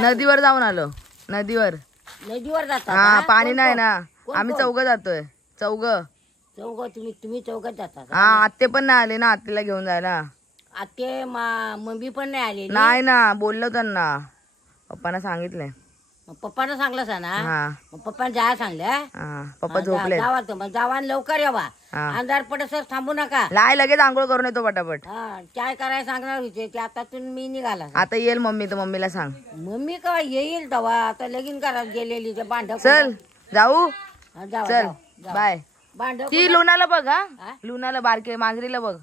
नदीवर जाऊन आलो. नदीवर जाता. हा पाणी नाही ना. आम्ही चौघ जातोय. चौघ तुम्ही चौघात जाता. हा आत्ते पण नाही आले ना आत्तेला घेऊन जायला. आत्ते मम्मी पण नाही आली. नाही ना बोललो त्यांना. पप्पांना सांगितलंय. पप्पानं सांगलं सा ना. हा पप्पाने जायला सांगलं. पप्पा झोपले. जावा मग जावा आणि लवकर यावा. अंधार पडत सर थांबू नका. लाय लगेच आंघोळ करून येतो पटापट. चाय करायला सांगणार होते ते आतातून मी निघाला. आता येईल मम्मी तर मम्मीला सांग. मम्मी का येईल तेव्हा आता लगीन करायला गेलेली ते भांड. चल जाऊ. चल बाय. भांड ती लुणाला बघ. हा लुणाला बारके मांजरीला बघ.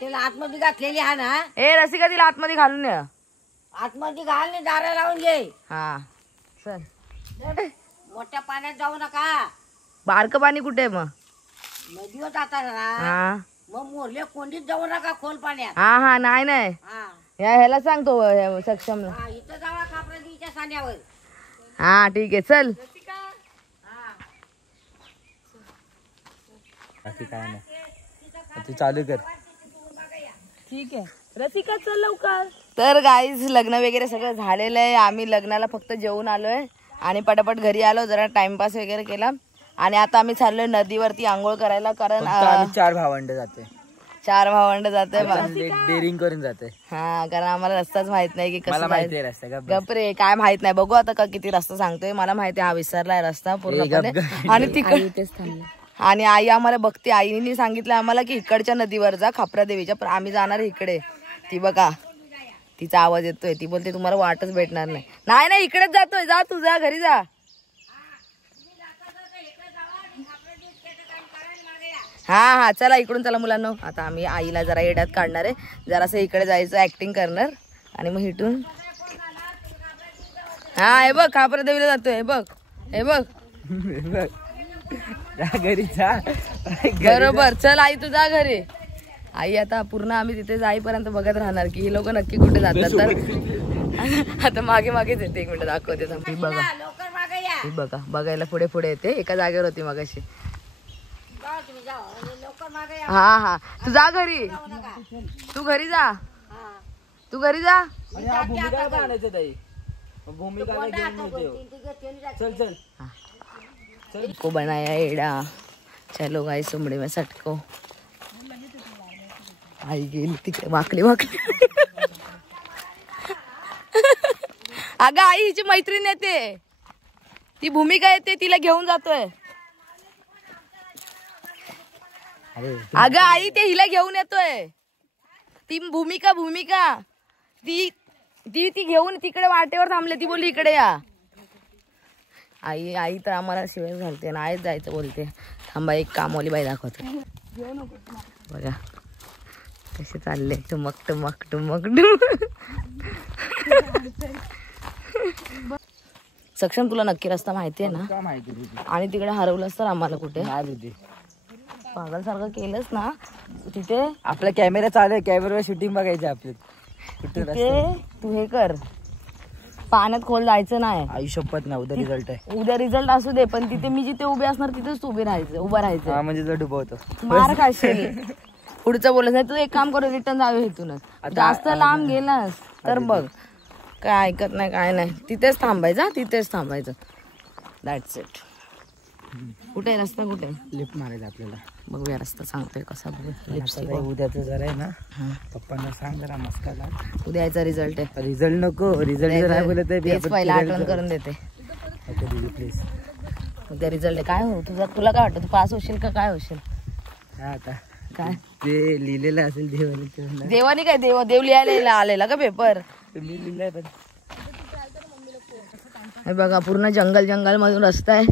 तिला आतमध्ये घातलेली हा ना. ए रसिका तिला आतमध्ये घालून ये. आतमध्ये घाल नाही दारा लावून घे. हा चल. मोठ्या पाण्यात जाऊ नका. बारकं पाणी कुठे मग. नदीवर जाता ना. हा मग मोरले कोंडीत जाऊ नका खोल पाण्यात. हा हा नाही नाही ह्याला सांगतो सक्षमला. इथं जावा खापराजीच्या सान्यावर. हा ठीक आहे चल. बाकी काय नाही तू चालू कर. ठीक आहे रसिका चल लवकर. तर गाईज लग्न वगैरे सगळं झालेलं आहे. आम्ही लग्नाला फक्त जेवून आलोय आणि पटापट घरी आलो. जरा टाइमपास वगैरे केला आणि आता आम्ही चाललोय नदीवरती आंघोळ करायला. कारण आम्ही 4 भावंड जाते. 4 भावंड जाते. डेअरिंग करून जाते. हा कारण आम्हाला रस्ताच माहित नाही की कसं माहिती आहे रस्ता. गपरे काय माहित नाही. बघू आता का किती रस्ता सांगतोय. मला माहिती हा विसरलाय रस्ता पूर्णपणे. आणि तिकडे आणि आई आम्हाला बघते. आईने सांगितलं आम्हाला की इकडच्या नदीवर जा खापरा देवीच्या. पण आम्ही जाणार इकडे. ती बघा तिचा आवाज येतोय. ती बोलते तुम्हाला वाटच भेटणार नाही. नाही नाही इकडेच जातोय. जा तू जा घरी जा. हा हा चला इकडून चला मुलांना. आता आम्ही आईला जरा येड्यात काढणार आहे. जरासं इकडे जायचं ऍक्टिंग करणार आणि मग इथून हा हे बघ खापरा देवीला जातोय. हे बघ हे बघ घरी जा. बरोबर चल आई तू जा घरी. आई आता पूर्ण आम्ही तिथे जाईपर्यंत बघत राहणार की ही लोक नक्की कुठे जातात. तर आता मागे मागेच येते. 1 मिनिट दाखवते. ही बघा ही बघा बघायला पुढे पुढे येते. एका जागेवर होती मगाशी. हा हा तू जा घरी. तू घरी जा. तू घरी जा. को बनाया एड़ा. चलो गाइस सुमड़ी में सटको. आई गेली तिकडे वाकली वाकली. अगं आई हिची मैत्रीण येते. ती भूमिका येते. तिला घेऊन जातोय. अगं आई ते हिला घेऊन येतोय. ती भूमिका ती ती ती घेऊन तिकडे वाटेवर थांबले. ती बोलली इकडे या. आई तर आम्हाला शिवाय घालते. नाहीच जायचं बोलते. थांबा एक कामवाली बाई दाखवते. बघा कसे चालले टुमक टुमक टुमक टुमक. सक्षम तुला नक्की रस्ता माहिती आहे ना. आणि तिकडे हरवलंस तर आम्हाला कुठे पागल सारखं केलंस ना तिथे. आपला कॅमेरा चालू आहे. कॅमेरावर शूटिंग बघायचं आपलं. तू हे कर पाण्यात खोल जायचं नाही. आई शपथ ना. उद्या रिझल्ट आहे. उद्या रिझल्ट असू दे पण तिथे मी जिथे उभे असणार तिथेच तू उभं राहायचं. म्हणजे जर डुबवतो मार खाशील. पुढचं बोलत नाही. तू एक काम करू रिटर्न जावे इथूनच. जास्त लांब गेलास तर बघ काय ऐकत नाही काय नाही. तिथेच थांबायचं. That's it. कुठे रस्ता कुठे. लिफ्ट मारायचं आपल्याला. बघूया रस्ता सांगतोय कसा. उद्याचं जरा आहे ना पप्पांना सांग जरा मस्काला. उद्याचा रिझल्ट आहे. रिझल्ट नको. रिझल्ट जर आहे बोलत पहिला आठवण करून देते. प्लीज उद्या रिझल्ट आहे. काय हो तुला काय वाटतं. तू पास होशील का काय होशील. आता काय ते लिहिलेलं असेल देवाने. देवाने काय देव लिहायला आलेला का पेपर. मी लिहिलंय पण. हे बघा पूर्ण जंगल मधून रस्ता आहे.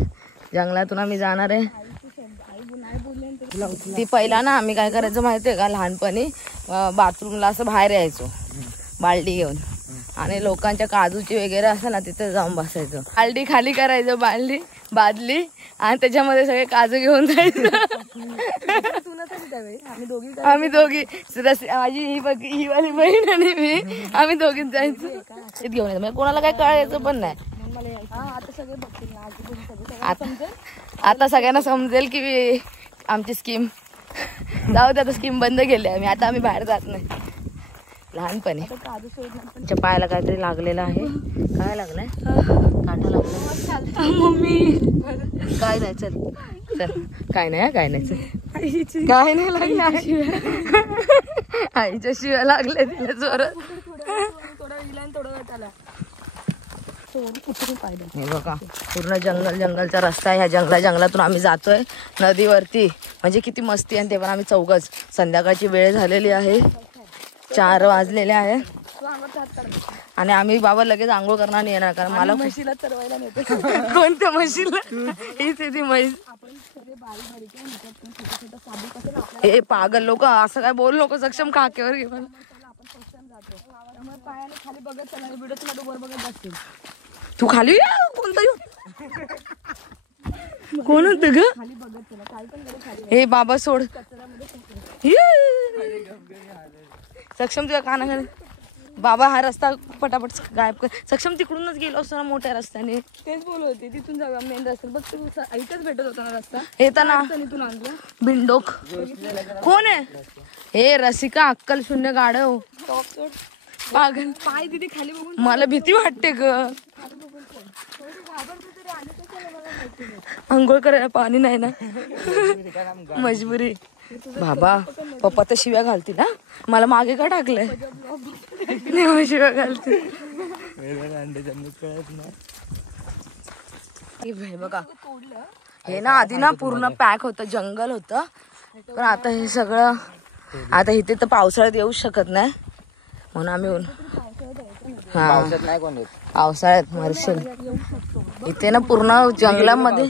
जंगलातून आम्ही जाणार आहे. ती पहिला ना आम्ही काय करायचं माहितीये का. लहानपणी बाथरूमला असं बाहेर यायचो बाल्टी घेऊन. आणि लोकांच्या काजूची वगैरे असं ना तिथे जाऊन बसायचं. बाल्टी खाली करायचं. बादली आणि त्याच्यामध्ये सगळे काजू घेऊन जायचं. आम्ही दोघी माझी ही वाली बहीण आणि मी आम्ही दोघीच जायचं. घेऊन यायचं. म्हणजे कोणाला काय कळायचं पण नाही. आता सगळ्यांना समजेल की आमची स्कीम. जाऊ दे आता स्कीम बंद केली आम्ही. आता आम्ही बाहेर जात नाही. लहानपणी तिच्या पायाला काहीतरी लागलेलं आहे. काय लागलंय? काटा लागलाय. मम्मी काय नाही, चल चल, काय नाही काय नाही, चल काय नाही लागलं. आईच्या शिव्या लागल्या तिला जोरात. हे बघा पूर्ण जंगलचा रस्ता आहे. ह्या जंगलातून आम्ही जातोय नदीवरती. म्हणजे किती मस्ती. आणि ते पण आम्ही चौघच. संध्याकाळची वेळ झालेली आहे, 4 वाजलेले आहे. आणि आम्ही बाबा लगेच आंघोळ करणार नाही येणार, कारण मला म्हशीला चरवायला नेतो. कोणत्या म्हशीला? हीच ती म्हैस. हे पागल लोक असं काय बोल नको. सक्षम काकेवर घेऊन तू खाली कोणतं कोण होत ग? हे बाबा सोड. सक्षम तुझ्या कानाखाली. बाबा हा रस्ता पटापट गायब कर. सक्षम तिकडूनच गेलो असतो ना मोठ्या रस्त्याने. तेच बोलत होते तिथून जाऊया मेन रस्ता. बघ तू इथंच भेटत होता ना रस्ता. येताना बिंडोक कोण आहे? हे रसिका अक्कल शून्य गाढव पागल. पाय दिदी खाली बघून मला भीती वाटते ग. आंघोळ करायला पाणी नाही ना, मजबुरी. बाबा पप्पा तर शिव्या घालतील ना. मला मागे का टाकलंय? शिव्या घालतील. बघा हे ना आधी ना पूर्ण पॅक होतं, जंगल होतं. पण आता हे सगळं, आता इथे तर पावसाळ्यात येऊ शकत नाही म्हणून आम्ही पावसाळ्यात मरशील. इथे ना पूर्ण जंगलामध्ये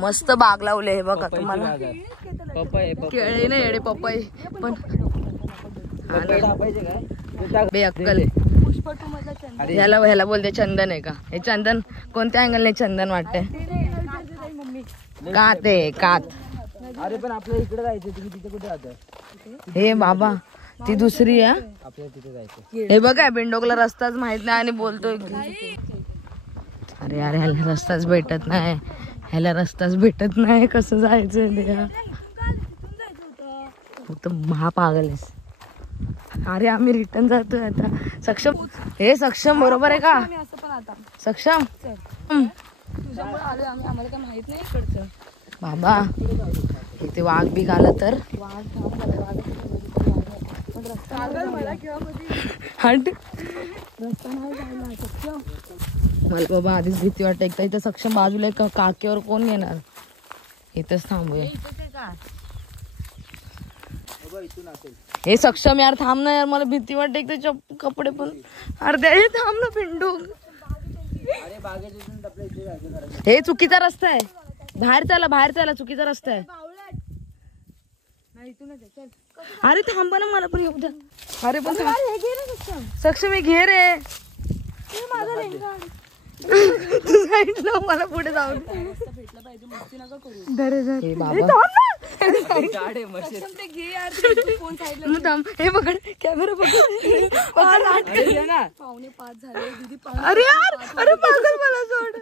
मस्त बाग लावले. हे बघा तुम्हाला केळे नाही येडे पपई पण बेअक्कल. ह्याला बोलते चंदन आहे का? हे चंदन कोणत्या अँगलने चंदन वाटतंय? कात आहे कात. अरे पण आपल्या इकडे जायचं, तुम्ही तिथे कुठे जाता? हे बाबा ती दुसरी आहे. आपल्याला तिथे जायचं. हे बघा बिंडोकला रस्ताच माहित नाही आणि बोलतोय. अरे अरे ह्याला रस्ताच भेटत नाही, ह्याला रस्ताच भेटत नाही. कसं जायचं? हा पागल आहेस. अरे आम्ही रिटर्न जातोय आता. सक्षम हे सक्षम बरोबर आहे का? सक्षम बाबा इथे वाघ बिघ आला तर मला बाबा आधीच भीती वाटते. एकदा इथं सक्षम बाजूला काकेवर कोण येणार? इथंच थांबूया. हे सक्षम यार थांब ना यार, मला भीती वाटते. एक तर कपडे पण अर्ध्या. हे थांब ना पिंडू. हे चुकीचा रस्ता आहे. बाहेर चला चुकीचा रस्ता आहे. अरे थांबा ना, मला पण येऊ द्या. अरे पण सक्षम हे घे रे. मला पुढे जाऊ दे बाबा. हे पकड कॅमेरा पकड. अरे यार अरे पागल मला सोड.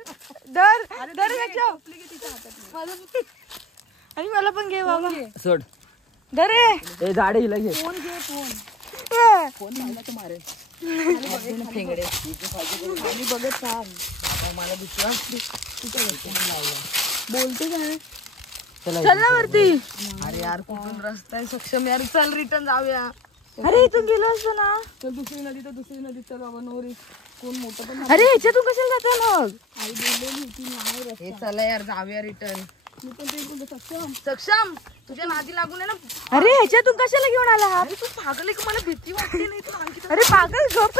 आणि मला पण घे बाबा. सोड दरे झाडे हिला घे. बोलते काय? चल ना वरती. अरे यार कुठून रस्ता आहे सक्षम यार. चल रिटर्न जाऊया. अरे इथून गेलो असतो ना. चल दुसरी नदी चल बाबा. नवरी कोण मोठं पण. अरे ह्याच्यातून कशाला जाते मग? आई बोललेली होती. हे चला यार जाऊया रिटर्न. सक्षम तुझ्या नादी लागून आहे ना. अरे ह्याच्यातून कशाला घेऊन आला हा? तू पागल आहे. मला भीती वाटते नाही तुला आणखी. अरे पागल झोप.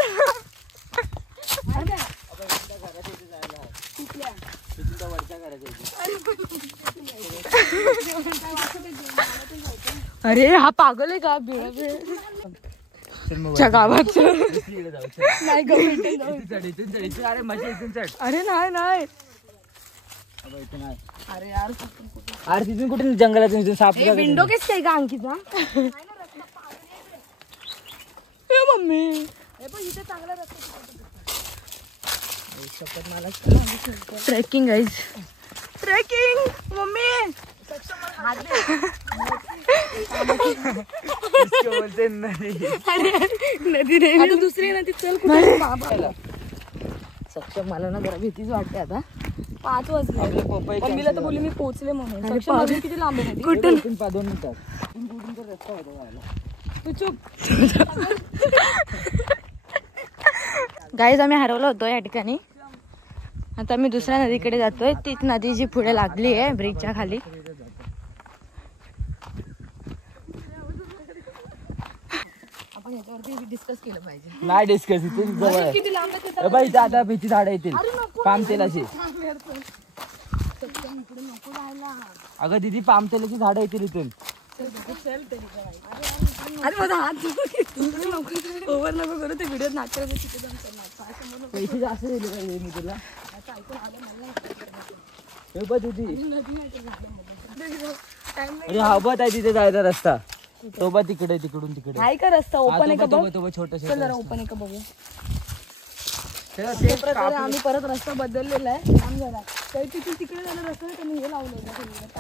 अरे हा पागल आहे का? गावात अरे नाही. अरे यार अरे तिथून कुठे जंगलातून इथून साप विंडो केस काय का Ankita? Mummy trekking guys trekking. Mummy बोलते नदी नदी नाही आता दुसरी नदी चल कुठे बाबा. सक्षम मला ना जरा भीतीच वाटते आता. 5 वाजले मम्मीला तर बोलली मी पोहोचले म्हणून. सक्षम अजून किती लांब आहे नदी? कुठून 2 मीटर रस्ता होता जायला. तू चुप. गाईज आम्ही हरवलो होतो या ठिकाणी. आता मी दुसऱ्या नदीकडे जातोय. तीच नदी जी पुढे लागली आहे ब्रिजच्या खाली. आपण याच्यावरती डिस्कस केलं पाहिजे. नाही डिस्कस इथे जवळ आहे. किती लांब आहे? बाई इथे आता भीती झाडं येतील पाम तेलाची. अगं दीदी पाम तेलाची झाडं येतील इथून. अरे माझा हात नको ओव्हर नको करू. ते व्हिडिओ नाटकाचं पैसे जास्त दिले पाहिजे मी तुला. हे बघ दीदी. अरे हा बघ आहे तिथे जायचा रस्ता. तो बघ तिकडे तिकडून तिकडे. आहे का रस्ता ओपन आहे का बघ. तो छोटा चल जरा ओपन आहे का बघू. छोटा. आम्ही परत रस्ता बदललेला आहे. थांब जरा. काही तिथून तिकडे जायला रस्ता नाही, त्यांनी हे लावलेलं.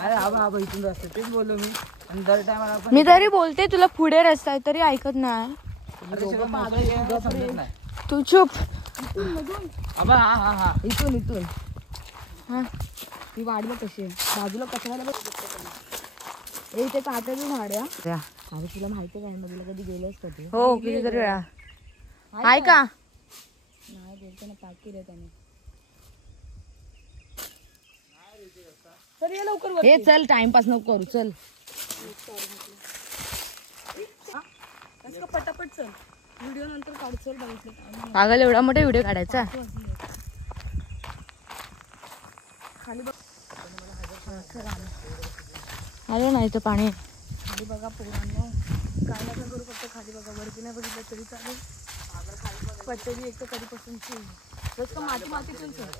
अरे हा इथून रस्ता तेच बोललो मी. आणि दर टायमाला मी तरी बोलते तुला पुढे रस्ता आहे तरी ऐकत नाही. तू चुप. हा इथून इथून हा ती वाढलं कशी आहे. बाजूला कचऱ्याला बघ. इथे काट्याचं झाड आहे. अरे तुला माहिती काय नदीला कधी गेलोस कधी? हो कितीतरी वेळा. आहे का नाही बोलताना पॅक केलं त्याने. तर ये लवकर वर. हे चल टाइमपास नको करू चल. पटापट चल. व्हिडिओ नंतर काढू. चल बघितलं पागल एवढा मोठा व्हिडिओ काढायचा. खाली बघ. आलं नाही तर पाणी. खाली बघा पोरांनो. काय नका करू फक्त खाली बघा. वरती नाही बघितलं तरी चालेल. पट्टेली एक तर कधीपासून जस का माती मातीतून चल.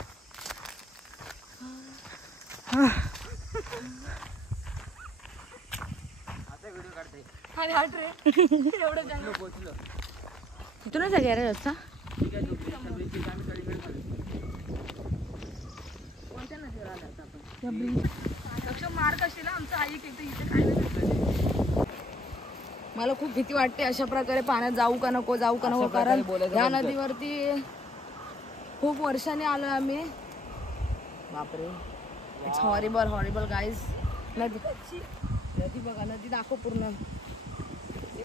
खाली हाट रे. एवढं जंगल पोहोचलो. तिथूनच आहे रे रस्ता. कोणत्या नदीवर आला आपण? लक्ष मार कशीला आमचं आई इथे काय नाही. मला खूप भीती वाटते अशा प्रकारे पाण्यात जाऊ का नको कारण ह्या नदीवरती खूप वर्षांनी आलोय आम्ही. बापरे इट्स हॉरिबल गाईज. नदी बघा. नदी दाखव पूर्ण.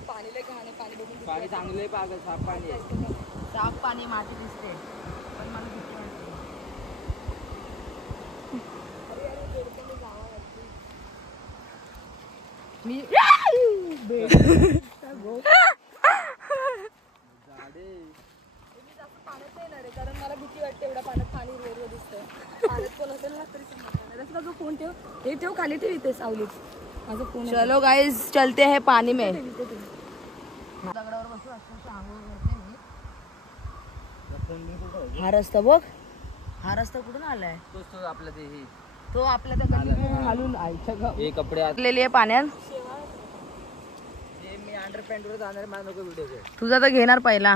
पाणी लय घाण आहे. पाणी बघून पाणी चांगलं आहे. पागल साफ पाणी आहे. साफ पाणी माती दिसते पण मला भीती वाटते. मी पाण्यात नाही येणार आहे कारण मला भीती वाटते. एवढ्या पाण्यात पाणी रोड दिसतं. पाण्यात कोण असेल ना तरी समजणार. जो फोन ठेव. हे ठेव खाली ठेव इथे सावलीत. माझा फोन. चलो गाइस चलते हैं पानी में. हा रस्ता बघ. हा रस्ता कुठून आलाय? तो आपलं ते हे तो आपल्या त्या गल्लीतून घालून हे कपडे आलेली आहे पाण्यात. मी अंडरपॅन्ट वर जाणार. मला नको व्हिडिओ घे. तुझा तर घेणार पहिला.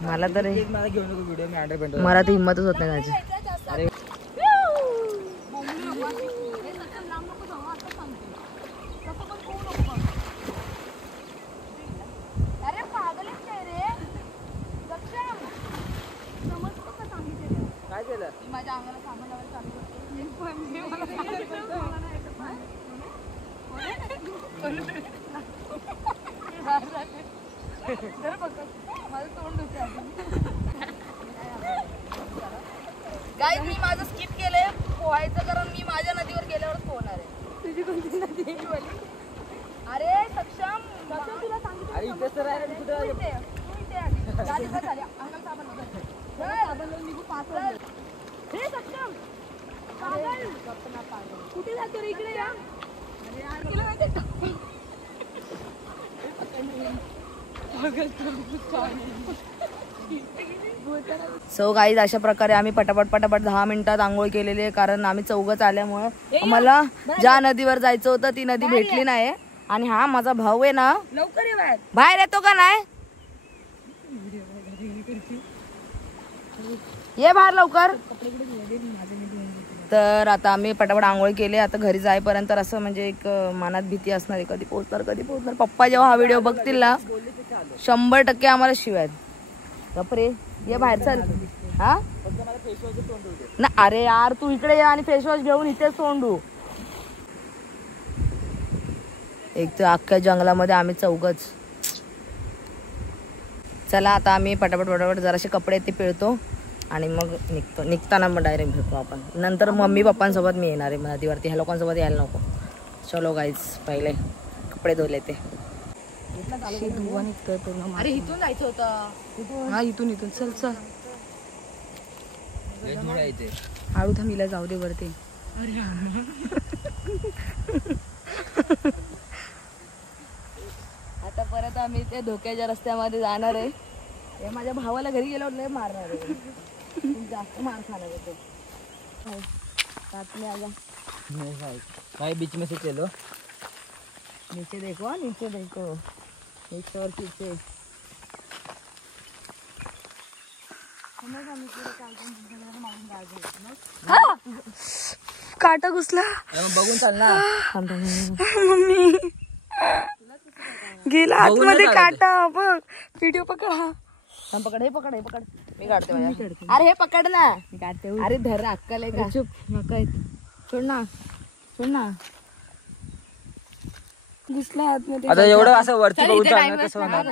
मला तर मला घेऊ नको व्हिडिओ. मी अंडरपॅन्ट मला तर हिंमतच होत नाही त्याची. अरे काय केलं? माझ्या अंगाला साबण लावायला चालू करते. माझं तोंड गाईज मी माझं स्किप केलंय पोहायचं कारण मी माझ्या नदीवर गेल्यावरच पोहणार आहे. तुझी कोणती नदी? अरे सक्षम तुला सांगितलं. अरे इथेच तर आहे. कुठे तू इथे आली. झाली का झाली? अंगाला साबण लावून. साबण लावून निघू 5 वाजले. हे सक्षम पागल. कुठे जातो रे? इकडे या. अरे यार केलं माहिती का? सो गाईज अशा प्रकारे आम्ही पटापट 10 मिनिटात आंघोळ केलेली आहे कारण आम्ही चौघच आल्यामुळे आम्हाला ज्या नदीवर जायचं होतं ती नदी भेटली नाही. आणि हा माझा भाऊ आहे ना लवकर ये बाहेर. बाहेर येतो का नाही? ये बाहेर लवकर. कपडे कुठे धुवायचे? माझे मी धुवून घेते. तर आता आम्ही पटापट आंघोळ केली. आता घरी जाईपर्यंत असं म्हणजे एक मनात भीती असणार आहे, कधी पोहोचणार. पप्पा जेव्हा हा व्हिडिओ बघतील ना 100% आम्हाला शिवाय बापरे ये बाहेर चल. हा ना अरे यार तू इकडे ये आणि फेसवॉश घेऊन इथेच तोंडू. एक तर अख्ख्या जंगलामध्ये आम्ही चौघच. चला आता आम्ही पटापट जराशे कपडे ते पिळतो आणि मग निघताना मग डायरेक्ट भेटतो आपण. नंतर मम्मी पप्पांसोबत मी येणार आहे नदीवरती. ह्या लोकांसोबत यायला नको. चलो गाईज पहिले कपडे धुले ते. अरे इथून जायचं होतं. हा इथून चल आळू थांबीला जाऊ दे वरती. आता परत आम्ही ते धोक्याच्या रस्त्यामध्ये जाणार आहे. हे माझ्या भावाला घरी गेल्यावर लय मारणार आहे. जास्त मार खाणार आहे तो. साथ में आजा. नहीं भाई बीच में से चलो. नीचे देखो नीचे देखो. एक और पीछे. काटा घुसला. बघून चाल ना. मम्मी गेला आतमध्ये काटा. बघ व्हिडिओ पकड. पकड हे पकड मी काढते. अरे हे पकड ना. अरे धर अक्कल आहे का. चुप सोड ना. घुसला आतमध्ये. आता एवढं असं वरती बघून चालणार कसं होणार.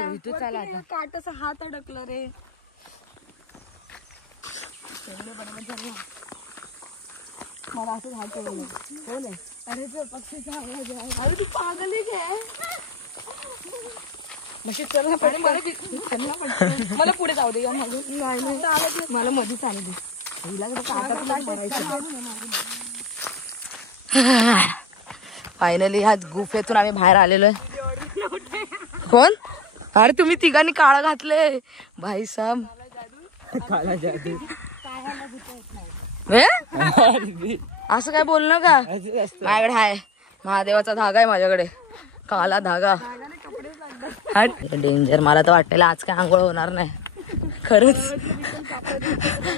काटाचा हात अडकला रे. मला असं हात बोल. अरे पक्षीचा आवाज आहे. अरे तू पागल आहे काय. मला पुढे जाऊ दे. मला मध्ये चालू दे. फायनली ह्या गुफेतून आम्ही बाहेर आलेलो आहे. कोण. अरे तुम्ही तिघांनी काळा घातले भाई साहेब. काळा जादू. असं काय बोलणं का. माझ्याकडे आहे महादेवाचा धागा आहे. माझ्याकडे काला धागा. डेंजर. मला तर वाटलेलं आज काय आंघोळ होणार नाही खरंच.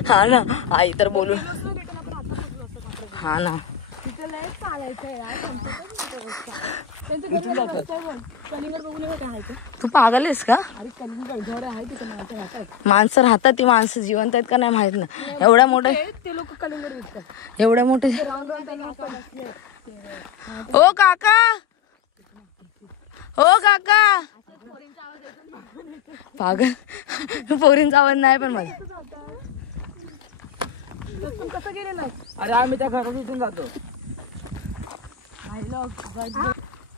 हा ना आई तर बोलून. हा ना तू पागल आहेस का. माणसं राहतात. ती माणसं जिवंत आहेत का नाही माहित ना. एवढ्या मोठे ओ काका पागल. पोरींचा आवाज नाही पण मला. अरे आम्ही त्या घरात इथून जातो.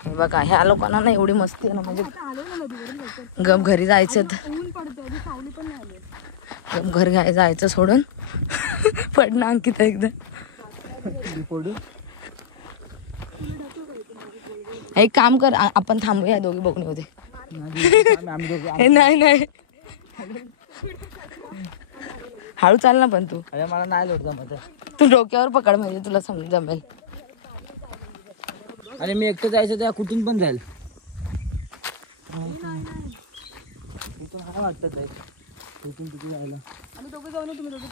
हे बघा ह्या लोकांना ना एवढी मस्ती आहे ना. म्हणजे गप घरी जायचं. गप घर जायचं सोडून पडणं अंकित एकदा. एक काम कर आपण थांबूया. दोघी बघून येऊ दे. नाही हळू चाल ना. पण तू. अरे मला नाही लोट जमत. तू डोक्यावर पकड म्हणजे तुला जमेल. अरे मी एकटं जायचं त्या कुठून पण जाईल. वाटत कुठून तिथे जायला.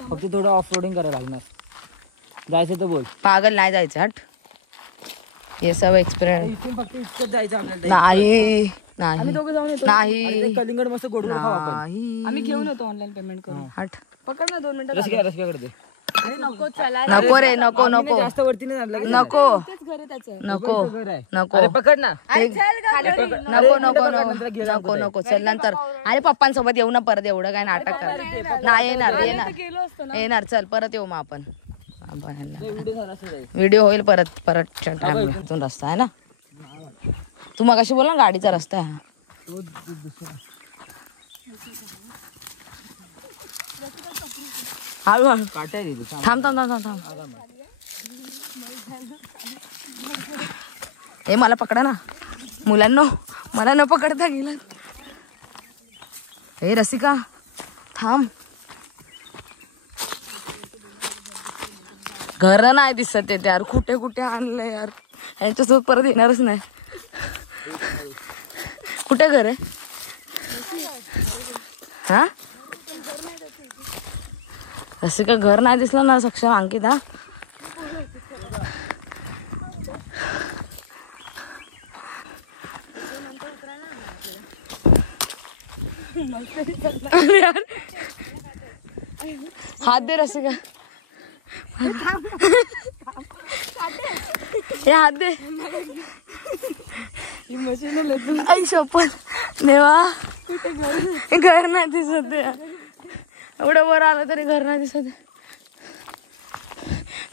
फक्त थोडं ऑफ रोडिंग करायला लागणार. जायचं तर बोल. पागल नाही जायचं. हट. हे सब एक्सपिरियन्स. इथून फक्त इतकंच जायचं आपल्याला. नाही कलिंगड मस्त गोड आम्ही घेऊन येतो ऑनलाईन पेमेंट करून. हट. पकड ना 2 मिनिटं. रसिकाकडे दे. नको रे नको जास्त वरती नाही झालं. नको घर आहे त्याचं. नको अरे पकड ना. नको चल नंतर. अरे पप्पांसोबत येऊ ना परत. एवढं काय नाटक कर. नाही येणार चल परत येऊ मग आपण. व्हिडिओ होईल परत रस्ता आहे ना. तू मग अशी बोल ना गाडीचा रस्ता आहे. हळू थांब. हे मला पकडा ना मुलांनो. मला न पकडता गेलं. हे रसिका थांब. घर नाही दिसत येते यार. कुठे आणलंय यार. यांच्यासोबत परत येणारच नाही. कुठे घर आहे. हा रसिका घर नाही दिसलं ना. सक्षम अंकिता अरे यार हात दे रस्ते का हे हात दे आई शपथ देवा घर नाही दिसत एवढं वर आलं तरी घर नाही दिसत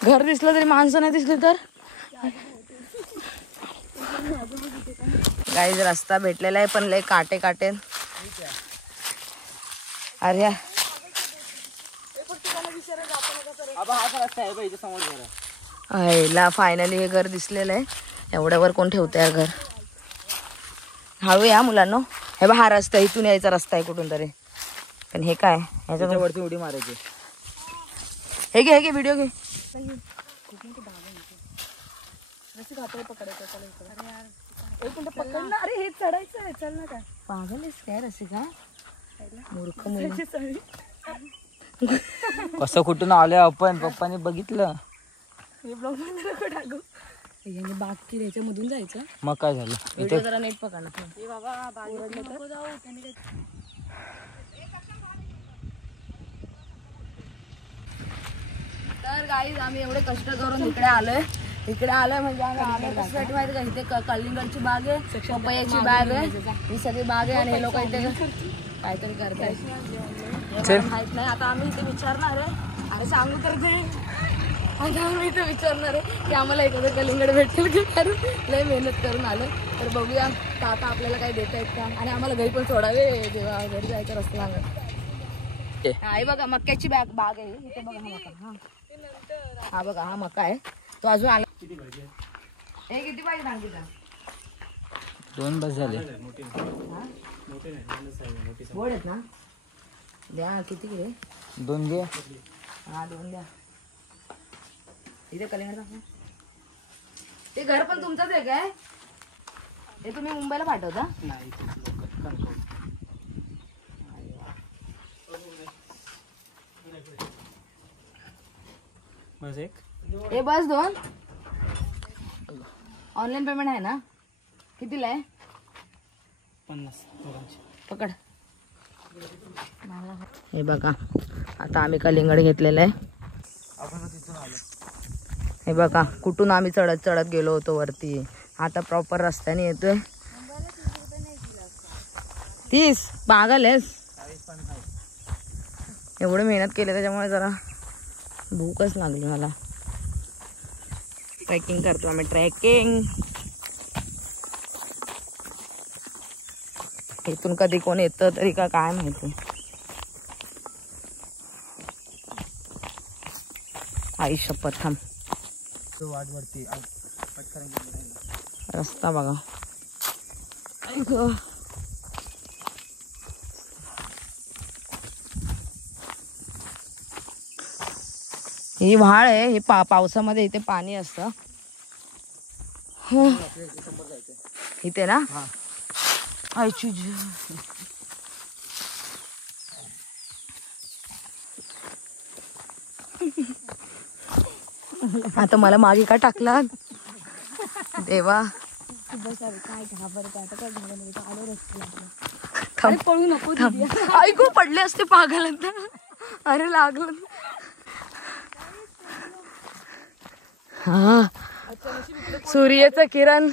घर दिसलं तरी माणसं नाही दिसली तर गाईज रस्ता भेटलेला आहे पण लय काटे काटे अरे आईला फायनली हे घर दिसलेलं आहे एवढ्यावर कोण ठेवतंय घर हळू या मुलांना हे बा हा रस्ता इथून यायचा रस्ता आहे कुठून तरी पण हे काय ह्याच्यावरती उडी मारायची हे घे व्हिडिओ घे अरे हे चढायचं आहे चल ना काय पागल आहेस काय रसिका मूर्ख कसं कुठून आलोय आपण पप्पाने बघितलं याने बाग केली याच्यामधून जायचं मग काय झालं व्हिडिओ जरा नीट पकडा ना तर गाईज आम्ही एवढे कष्ट करून इकडे आलोय म्हणजे आम्ही आलोय कशासाठी माहिती का इथे कलिंगडची बाग आहे पपयाची बाग आहे ही सगळी बाग आहे आणि हे लोक इथे काहीतरी करतायत माहित नाही आता आम्ही इथे विचारणार आहे अरे सांगू तर ते आता आम्ही इथे विचारणार आहे की आम्हाला एखादं कलिंगड भेटेल की कारण लय मेहनत करून आलो तर बघूया काका आपल्याला काही देता येत का आणि आम्हाला घरी पण सोडावे जेव्हा घरी जायचं रस्ता लागत आई बघा मक्याची बाग आहे इथे बघा हा मका हा बघा हा मका आहे तो अजून आला हे किती पाहिजे सांगितलं 2 बस झाले गोड आहेत ना द्या किती किती 2 घे हा 2 द्या इथे कलिंगड दाखवा ते घर पण तुमचंच आहे काय हे तुम्ही मुंबईला पाठवता बस एक हे बस 2 ऑनलाईन पेमेंट आहे ना कितीला आहे 50 पकड हे बघा आता आम्ही कलिंगड घेतलेलं आहे हे बघा कुठून आम्ही चढत गेलो होतो वरती आता प्रॉपर रस्त्याने येतोय 30 पागल आहेस एवढं मेहनत केली त्याच्यामुळे जरा भूकच लागली मला ट्रेकिंग करतो आम्ही ट्रेकिंग इथून कधी कोण येतं तरी का काय माहिती आई शपथ थांब वाटवरती रस्ता बघा ही व्हाळ आहे हे पावसामध्ये इथे पाणी असतं इथे ना आयची आता मला मागे का टाकला देवा काय घाबरत आता काय झालं आलो थांब पळू नको ऐकू पडले असते पागल अरे लागलं हा सूर्याचं किरण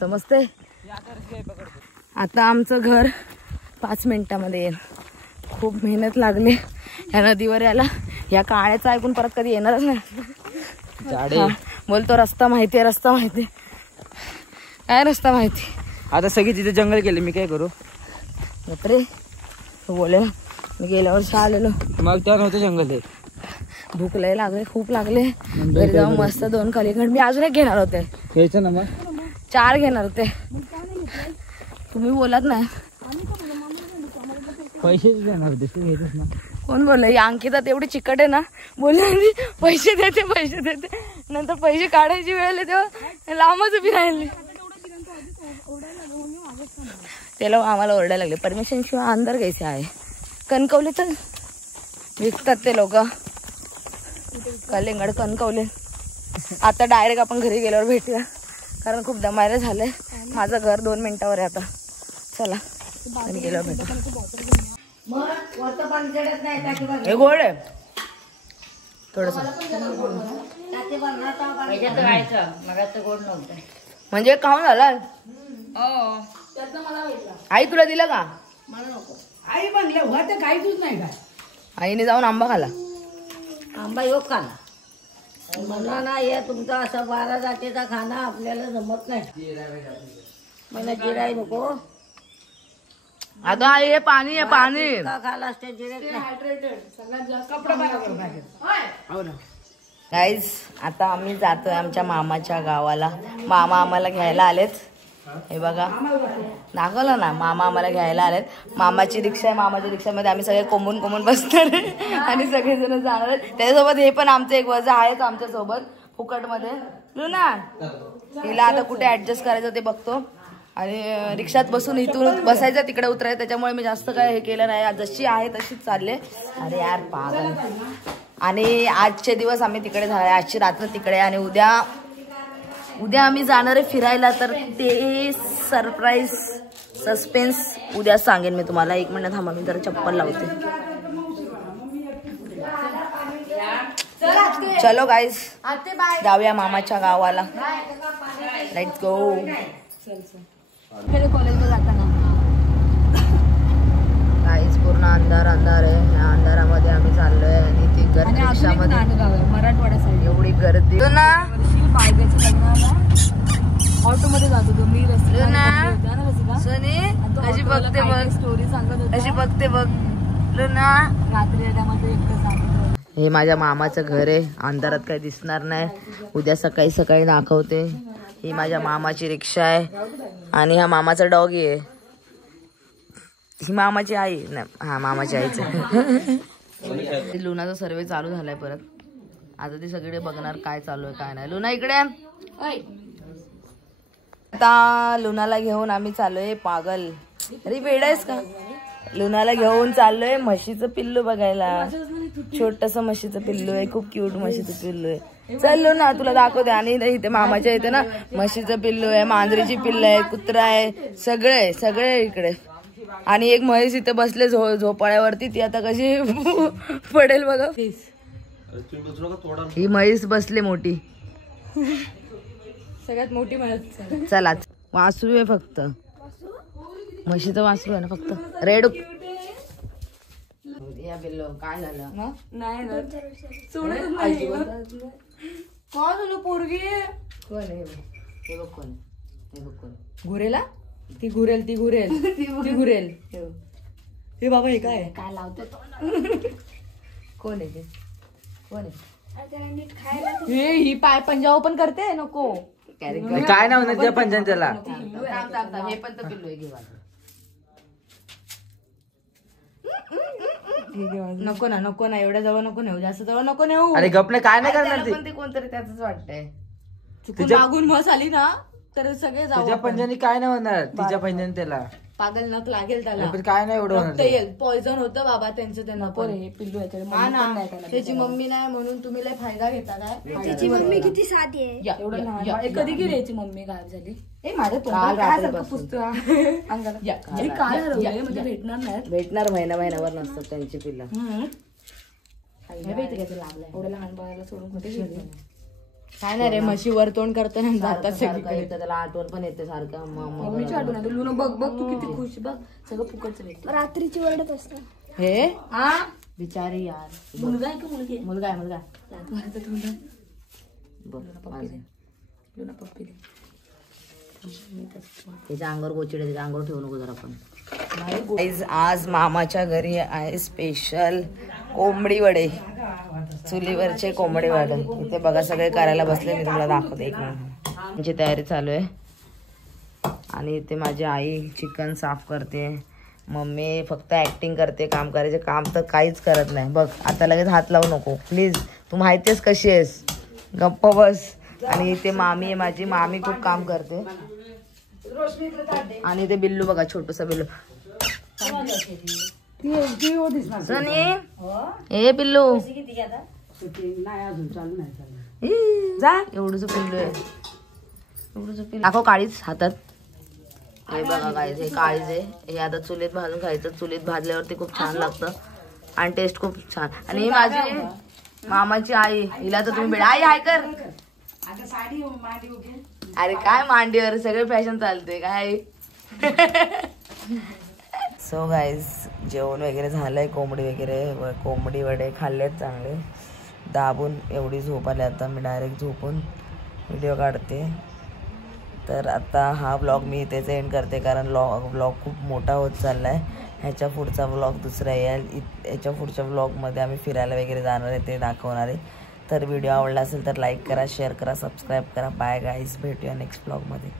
समजते आता आमचं घर 5 मिनिटामध्ये येईल खूप मेहनत लागली या नदीवर यायला या काळ्याचं ऐकून परत कधी येणारच नाही बोलतो रस्ता माहितीये काय रस्ता माहिती आता सगळी तिथे जंगल गेले मी काय करू बापरे तू बोले ना मी गेल्या वर्षी आलेलो मग त्या नव्हतं जंगल आहे भूक लय लागले खूप लागले घरी जाऊन मस्त 2 कलिंगड मी अजून एक घेणार होते घ्यायचं ना मग 4 घेणार होते तुम्ही बोलत नाही पैसे देणार होते घ्यायचंच ना कोण बोललं या अंकिता तेवढी चिकट आहे ना बोलले पैसे देते नंतर पैसे काढायची वेळ आली तेव्हा लांबच उभी राहिली त्याला आम्हाला ओरडायला लागले परमिशन शिवाय अंदर घ्यायचे आहे कणकवले तर विकतात ते लोक कलिंगड कणकवले आता डायरेक्ट आपण घरी गेल्यावर भेटूया कारण खूप दमायला झालंय. माझं घर 2 मिनिटावर आहे आता. चला आणि गेलो भेटू. हे गोड आहे थोडस. म्हणजे खाऊन झाला. आई तुला दिलं का? आई म्हणलं हुआ तर काहीच नाही का. आईने जाऊन आंबा खाला. आंबा योग खाला म्हणा ना. हे तुमचा असा 12 जातीचा खाना आपल्याला जमत नाही. मला जिराय नको. आता आई हे पाणी आहे पाणी. का खाला असते जिरेत नाही. गाईज आता आम्ही जातोय आमच्या मामाच्या गावाला. मामा आम्हाला घ्यायला आलेत. हे बघा दाखवलं ना. मामा आम्हाला घ्यायला आलेत. मामाची रिक्षा आहे. मामाच्या रिक्षामध्ये आम्ही सगळे कोंबून बसणार आहे आणि सगळेजण जाणार आहेत. त्याच्यासोबत हे पण आमचं एक वजा आहेच आमच्या सोबत फुकटमध्ये. लुना हिला आता कुठे ऍडजस्ट करायचं ते बघतो. आणि रिक्षात बसून इथून बसायचं तिकडे उतरायचं. त्याच्यामुळे मी जास्त काय हे केलं नाही. जशी आहे तशीच चालले. अरे यार पागल. आणि आजचे दिवस आम्ही तिकडे झाले. आजची रात्र तिकडे आणि उद्या आम्ही जाणार आहे फिरायला. तर ते सरप्राईज सस्पेन्स उद्या सांगेन मी तुम्हाला. 1 मिनिट थांबा मी जरा चप्पल लावते. चलो गाईज जाऊया मामाच्या गावाला. Let's go. कॉलेजला जाताना गाईज पूर्ण अंधार आहे. या अंधारामध्ये आम्ही चाललोय आणि ती रिक्षामध्ये मराठवाडा साईड एवढी गर्दी ना. बायकाच्या लग्नाला ऑटो मध्ये जात होतो मी. कशी बघते बघ. स्टोरी सांगत होतो. कशी बघते बघ लुना. रात्री त्यामध्ये एकटं सांगत. हे माझ्या मामाचं घर आहे. अंधारात काही दिसणार नाही. उद्या सकाळी दाखवते. ही माझ्या मामाची रिक्षा आहे आणि हा मामाचा डॉगी आहे. ही मामाची आई नाही. हा मामाची आईच आहे. लुनाचा सर्वे चालू झालाय परत. आता ती सगळे बघणार काय चालू आहे काय नाही. लुना इकडे. आता लुनाला घेऊन आम्ही चाललोय. पागल अरे वेड आहेस का. लुनाला घेऊन चाललोय म्हशीचं पिल्लू बघायला. छोटस म्हशीचं पिल्लू आहे. खूप क्यूट म्हशीचं पिल्लू आहे. चल लुना तुला दाखवते. आणि इथे मामाच्या इथे ना म्हशीचं पिल्लू आहे. मांजरीची पिल्ल आहे. कुत्रा आहे. सगळे इकडे. आणि एक म्हैस इथे बसले झोपाळ्यावरती. ती आता कशी पडेल बघा. ही म्हैस बसली मोठी. सगळ्यात मोठी मदत. चला वासरू आहे फक्त. म्हशीचं वासरू आहे ना फक्त. रेड या बिल्लो काय झालं नाही काय झालं पोरगी. कोण आहे हे बघ. कोण हे बघ. कोण घुरेला. ती घुरेल हे बाबा हे काय काय लावते. कोण आहे ते. कोण आहे हे ही पाय पंजा ओपन करते. नको काय नाव ना त्या पंचायत त्याला. हे पण तर पिल्लू आहे. घेवा नको ना एवढ्या जवळ नको नेऊ. जास्त जवळ नको नेऊ. अरे गप नाही काय नाही करणार ती. पण ते कोणतरी त्याच वाटतंय. चुकून मागून म्हस आली ना तर सगळे जाऊ. तुझ्या पंजानी काय नाही होणार. तिच्या पंजानी त्याला पागल नक लागेल त्याला. काय नाही एवढं होणार. येईल पॉइझन होतं बाबा त्यांचं. त्यांना हे पिल्लू त्याची मम्मी नाही म्हणून तुम्ही लय फायदा घेता काय. त्याची मम्मी किती साधी आहे. एवढं लहान कधी गेली याची मम्मी गायब झाली. ए माझ्या तोंडात पुस्तक काल हरवलंय. म्हणजे भेटणार महिनाभर नसतात त्यांची पिल्ला. एवढं लहान बाळाला सोडून कुठे गेली. काय नाही रे म्हशी वर तोंड करताना जातात सगळीकडे. त्याला आठवण पण येते सारखं. मम्मीची आठवण येते. लुना बघ तू किती खुश. बघ सगळं फुकटचं भेटतं. रात्रीची वरडत असतं हे. बिचारी यार. मुलगा आहे का मुलगी. मुलगा आहे. लुना पप्पी दे. त्याच्या अंगावर गोचिडे. त्याच्या अंगावर ठेवू नको जरा पण. आज मामाच्या घरी आहे स्पेशल कोंबडी वडे. चुलीवरचे कोंबडी वडे. इथे बघा सगळे करायला बसले. मी तुम्हाला दाखवते. एक मिनिट. त्यांची तयारी चालू आहे. आणि इथे माझी आई चिकन साफ करते. मम्मी फक्त ऍक्टिंग करते. काम करायचे काम तर काहीच करत नाही. बघ आता लगेच हात लावू नको प्लीज. तू माहितीस कशी आहेस. गप्प बस. आणि इथे मामी आहे माझी. मामी खूप काम करते. आणि ते बिल्लू बघा छोटूसा बिल्लू. सनी ए पिल्लू जा. एवढंच पिल्लू आहे. दाखव काळीच हातात. हे बघा काय हे काळीच आहे. हे आता चुलीत भाजून खायचं. चुलीत भाजल्यावरती खूप छान लागतं आणि टेस्ट खूप छान. आणि ही माझी मामाची आई, हिला तर तुम्ही आई हाय कर. अरे काय मांडीवर सगळे फॅशन चालते काय. सो गाईज जेवण वगैरे झालंय. कोंबडी वगैरे कोंबडी वडे खाल्लेत चांगले दाबून. एवढी झोप आली आता. मी डायरेक्ट झोपून व्हिडिओ काढते. तर आता हा व्लॉग मी इथेच एंड करते कारण व्लॉग खूप मोठा होत चालला आहे. ह्याच्या पुढचा व्लॉग दुसरा येईल. ह्याच्या पुढच्या व्लॉगमध्ये आम्ही फिरायला वगैरे जाणार आहे ते दाखवणार आहे. तर व्हिडिओ आवडला असेल तर लाईक करा, शेअर करा, सबस्क्राईब करा. बाय गाईज, भेटूया नेक्स्ट व्लॉगमध्ये.